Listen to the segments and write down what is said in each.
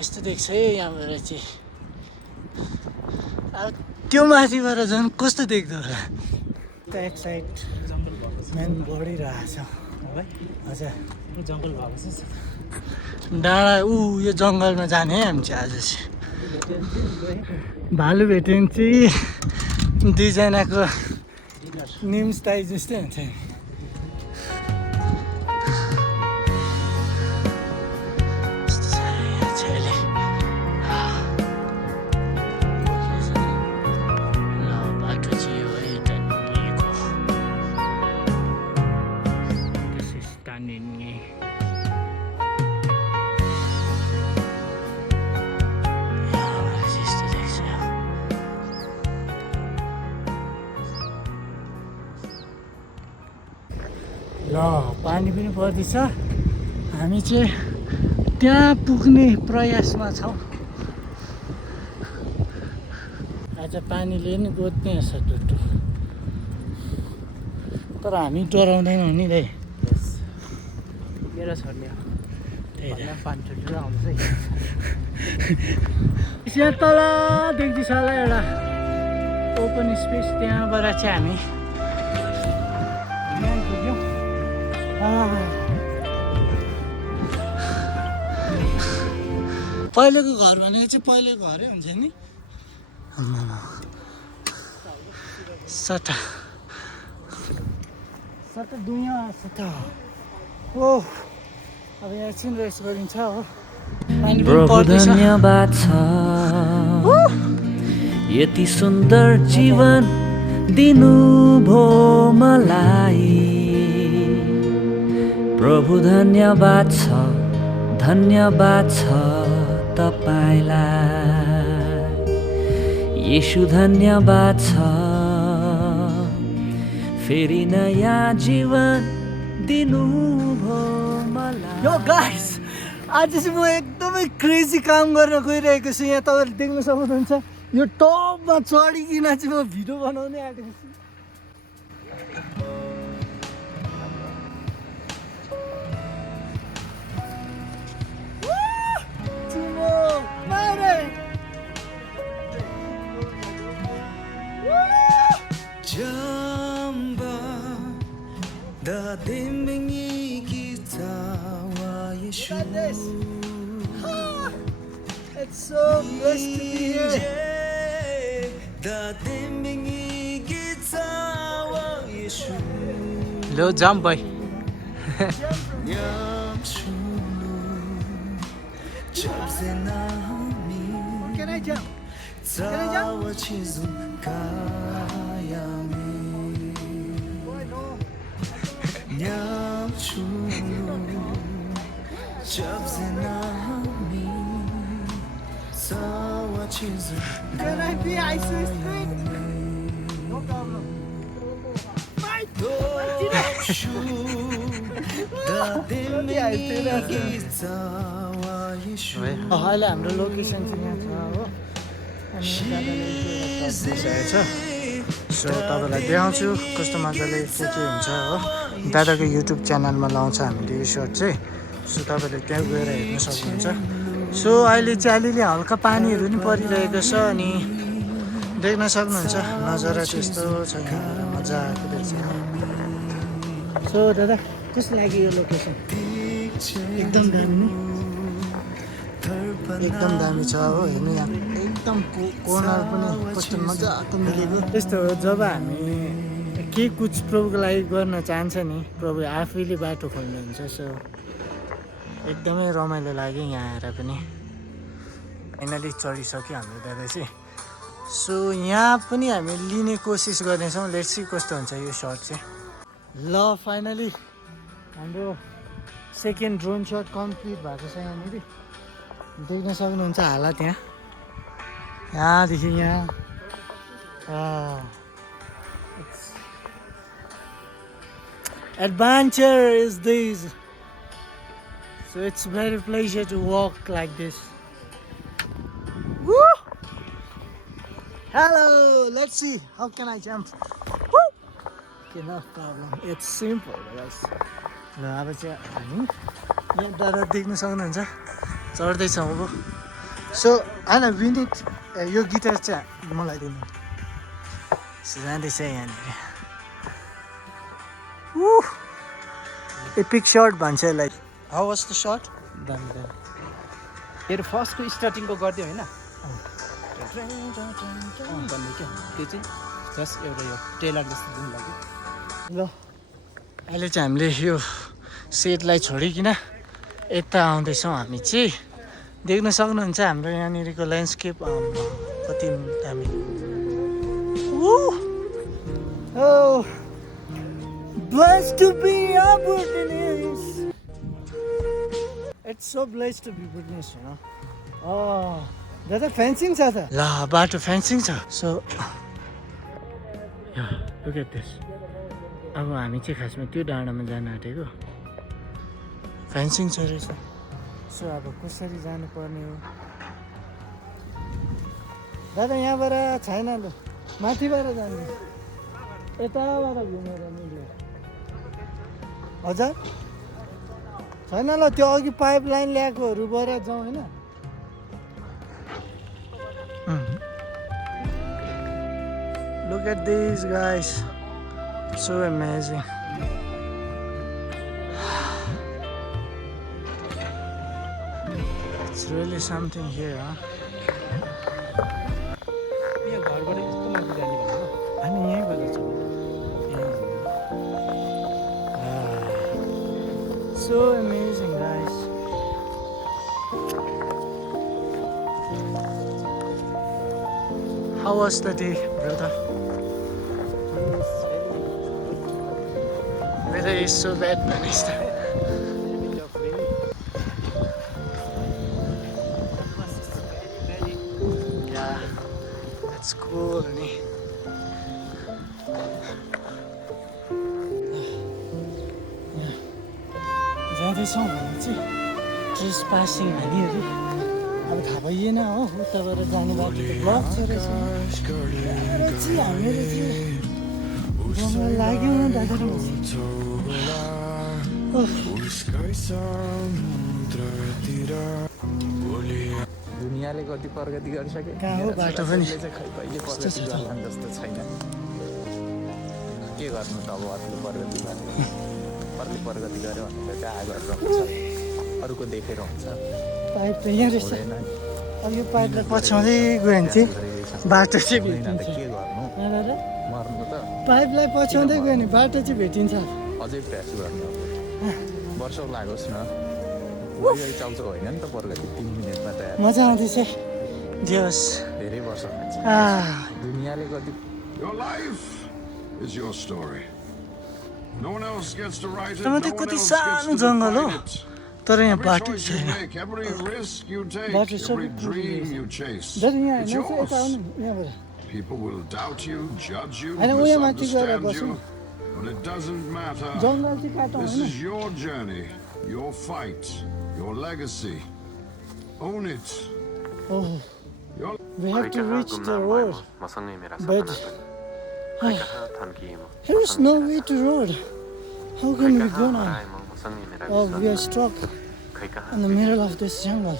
यस्तो देख्छ है यहाँबाट चाहिँ। अब त्यो माथिबाट झन् कस्तो देख्दो होला। त एक साइड मेन बढिरहेछ है। हजुर जङ्गल भएको छ डाँडा यो जङ्गलमा जाने है हामी चाहिँ आज चाहिँ। भालु भेट्यो भने चाहिँ दुईजनाको निम्स ताई जस्तै हुन्छ नि। ल पानी पनि पर्दैछ। हामी चाहिँ त्यहाँ पुग्ने प्रयासमा छौँ। आज पानीले नि गोज्ने रहेछ टुटु। तर हामी डराउँदैनौँ नि दाइ। मेरो छोड्ने त्यही त पानी ठुल्ठुलो आउँदैछ यहाँ तल देख्दैछ होला एउटा ओपन स्पेस। त्यहाँबाट चाहिँ हामी यहाँ पुग्यौँ। पहिलेको घर भनेको चाहिँ पहिलेको घरै हुन्छ नि। सटा सटा दुनियाँ सटा हो। अब यहाँ एकछिन रेस्ट गरिन्छ हो। पानी पनि पर्दैछ। धन्यवाद छ यति सुन्दर जीवन दिनुभयो मलाई। प्रभु धन्यवाद छ तपाईलाई। येशू धन्यवाद छ फेरि नयाँ जीवन दिनुभयो मलाई। यो गाइस आज चाहिँ म एकदमै क्रेजी काम गर्न गइरहेको छु। यहाँ तपाईँहरूले देख्न सक्नुहुन्छ यो टपमा चढिकन चाहिँ म भिडियो बनाउनै आँटेको छु। It's so blessed to be here. Lo jump boy. Can I jump? Can I jump? Boy, no. Can I be ice cream? No problem. अहिले हाम्रो लोकेसन चाहिँ यहाँ छ हो। सो तपाईँलाई देखाउँछु कस्तो मजाले के हुन्छ हो। दादाको युट्युब च्यानलमा लाउँछ हामीले यो सर्ट चाहिँ। सो तपाईँले त्यहाँ गएर हेर्न सक्नुहुन्छ। सो अहिले चाहिँ अलिअलि हल्का पानीहरू पनि परिरहेको छ अनि देख्न सक्नुहुन्छ नजारा त्यस्तो छ यहाँ मजाको देख्छ। सो दादा कस्तो लाग्यो यो लोकेसन? एकदम दामी नि एकदम दामी छ हो। हेर्नु यहाँ एकदम कोर्नर पनि कस्तो मजाको मिलेको। त्यस्तो हो जब हामी के कुछ प्रभुको लागि गर्न चाहन्छ नि प्रभु आफैले बाटो खोल्नुहुन्छ। सो एकदमै रमाइलो लाग्यो यहाँ आएर पनि। फाइनली चढिसक्यो हाम्रो दादा चाहिँ। सो यहाँ पनि हामी लिने कोसिस गर्नेछौँ। लेट्स सी कस्तो हुन्छ यो सर्ट चाहिँ। ल फाइनली हाम्रो सेकेन्ड ड्रोन सर्ट कम्प्लिट भएको छ। यहाँनिर देख्न सक्नुहुन्छ हालत यहाँ यहाँदेखि यहाँ adventure is this. So it's very pleasure to walk like this. Woo! Hello, let's see how can I jump. Woo! Okay, no problem. It's simple, guys. ल अब चाहिँ हामी यहाँ डाँडा देख्न सक्नुहुन्छ चढ्दैछौँ अब। सो होइन विनित यो गिटार चाहिँ मलाई दिनु जाँदैछ यहाँनिर एपिक सर्ट भन्छ यसलाई हाउ वाज द सर्ट दामी दामी मेरो फर्स्टको स्टार्टिङको गरिदियो होइन भन्ने क्या त्यो चाहिँ जस्ट एउटा यो टेलर जस्तो जुन लाग्यो ल अहिले चाहिँ हामीले यो सेटलाई छोडिकन यता आउँदैछौँ हामी चाहिँ देख्न सक्नुहुन्छ हाम्रो यहाँनिरको ल्यान्डस्केप कति दामी Oh, blessed to be a Bhutanese. It's so blessed to be Bhutanese, you know. Oh, that's a fencing छ त ल बाटो फेन्सिङ छ सो look at this अब हामी चाहिँ खासमा त्यो डाँडामा जान आँटेको फेन्सिङ छ रहेछ सो अब कसरी जानुपर्ने हो दादा यहाँबाट छैन ल माथिबाट जाने यताबाट घुमेर मिल्यो हजुर छैन ल त्यो अघि पाइप लाइन ल्याएकोहरू भएर जाउँ होइन Look at these guys, so amazing. It's really something here, huh? यहाँ घरबाट यस्तो माथि जाने भनेको हामी यहीँबाट छौँ So amazing, guys. How was the day, brother? Weather is so bad, man. Yeah, that's cool, man. जाँदैछौँ भने चाहिँ ट्रेस पासिङ हानिहरू अब थाहा भइएन हो उताबाट जाने बाटो त ब्लक छ रहेछ चाहिँ हामीहरू चाहिँ जङ्गल लाग्यो न दादा दुनियाँले कति प्रगति गरिसके कहाँ हो बाटो पनि चाहिँ खै कहिले प्रगति गर्लान् जस्तो छैन के गर्नु त अब अरूले प्रगति गर्ने अरूले प्रगति गर्यो भने त आगो गरेर हुन्छ अरूको देखेर हुन्छ पाइप त यहाँ रहेछ अब यो पाइपलाई पछ्याउँदै गयो भने चाहिँ बाटो चाहिँ भेटिन्छ के गर्नु मर्नु त पाइपलाई पछ्याउँदै गयो भने बाटो चाहिँ भेटिन्छ अझै प्रयास गर्नु वर्ष लागोस् न यही चल्छ होइन नि त प्रगति 3 मिनटमा तयार मजा आउँदैछ दियोस् धेरै वर्ष लाग्छ दुनियाँले कति Your life is your story. No one else gets to write it. तर No त्यो one कति else सानो gets to जङ्गल हो define it. तर यहाँ Every बाटो choice you छैन make, every risk you take, बाटो सबै every dream you chase, दादा यहाँ it's हेर्नु चाहिँ यता आउनु yours. नि यहाँबाट People will doubt you, judge you, होइन उयो माथि गएर misunderstand बसौँ you, but it doesn't matter. जङ्गल चाहिँ काटौँ This होइन is your journey, your fight, your legacy. Own it. Oh, Your we have to reach the road. But there is no way to road. How can we go now? Oh, we are stuck in the middle of this jungle.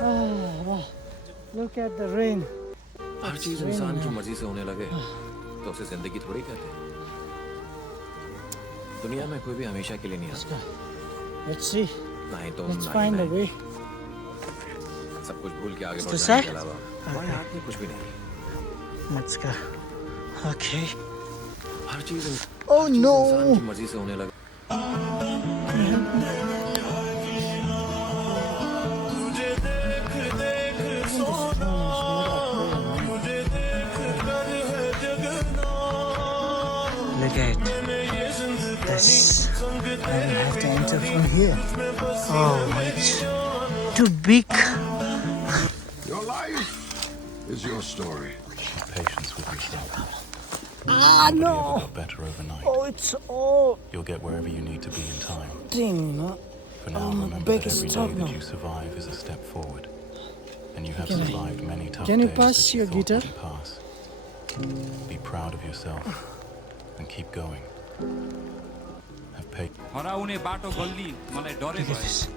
Oh, wow. Look at the rain. हर चीज इंसान की मर्जी से होने लगे तो उसे जिंदगी थोड़ी कहते हैं दुनिया में कोई भी हमेशा के लिए नहीं आता Let's see. ना ही तुम Let's ना ही find a मैं way. सब कुछ भूल के आगे तो बढ़ जाने सर? के अलावा हमारे हाथ में कुछ भी नहीं Let's go. Okay. हर चीज Oh no. इंसान की मर्जी से होने लगे Look at this. I will have to enter from here. Oh, it's too big. Your life is your story. Patience with yourself. Ah, You'll no. get better overnight. Oh, it's all You'll get wherever you need to be in time. thing, you know. For now, Oh, my remember back that is every tough day that now. you survive is a step forward. And you have Can I- survived many tough can you days pass that you your thought guitar? wouldn't pass. Be proud of yourself and keep going. Have patience. हराउने बाटो गल्ली मलाई डरै Look at भयो this.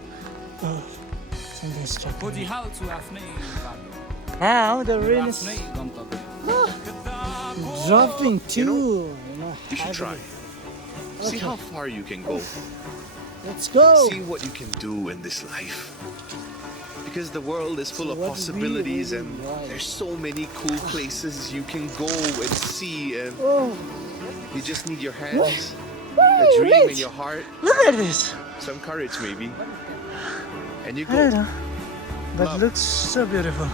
Oh, in this trip. खोजिहाल्छु आफ्नै बाटो Now the rain is आफ्नै गन्तव्य dropping too. You should try. See how far you can go. Let's go. See what you can do in this life. Because the world is full of what possibilities we and like. there's so many cool places you can go and see, and Oh, you just need your hands, a dream wait. in your heart, Look at this. some courage maybe, and you I don't go. know, but Love. looks so beautiful.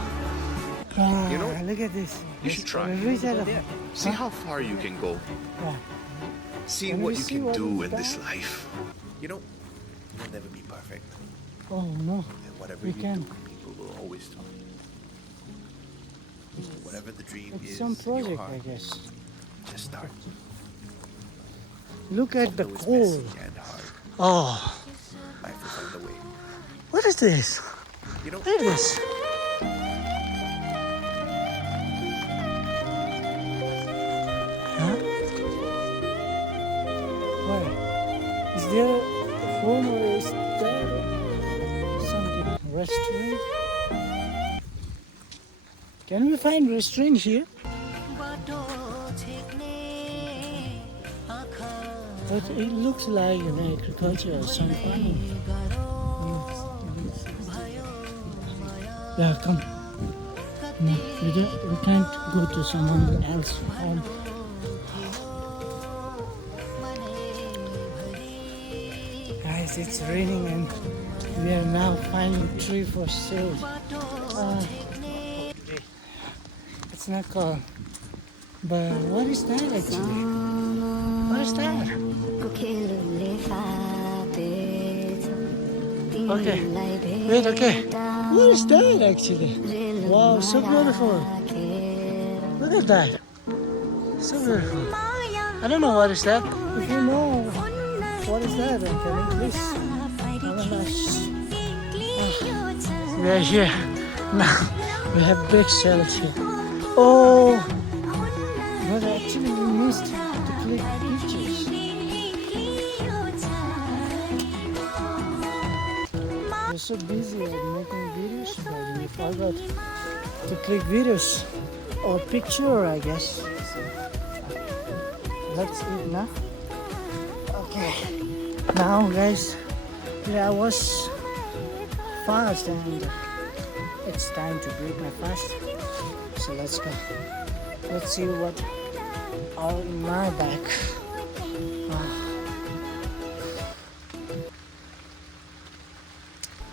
You know, look at this. you should try. Every side of See how far you can go. Yeah. See Can what we you see can what do is in this that? life. You know, you'll never be perfect, Oh no, and whatever we you can. do, people will always talk. Whatever the dream It's is some in your project, I heart, guess. just start. Look at the Though it's coal. messy and hard, Oh, life will find a way. what is this? You know, Look at this. Huh? Where? Is there a home or is there something? Restaurant? Can we find restaurant here? But it looks like agriculture or some farming. Yeah, come. No, we can't go to someone else's home. Guys, it's raining and we are now finding tree for sale. It's not called. But what is that actually? What is that? Okay. Wait, okay. What is that actually? Wow, so beautiful. Look at that. So beautiful. I don't know what is that. If you know what is that, then can you please? We are here. Now we have big shells here. Oh, but actually we missed to click pictures. We're so busy at making videos that we forgot to click videos or picture, I guess. So, let's eat now. Okay. Now, guys, I was fast and it's time to break my fast. So let's go. Let's see what are in my bag.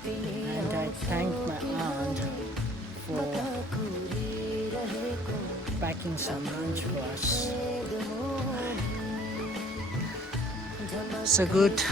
And I thank my aunt for packing some lunch for us. So good.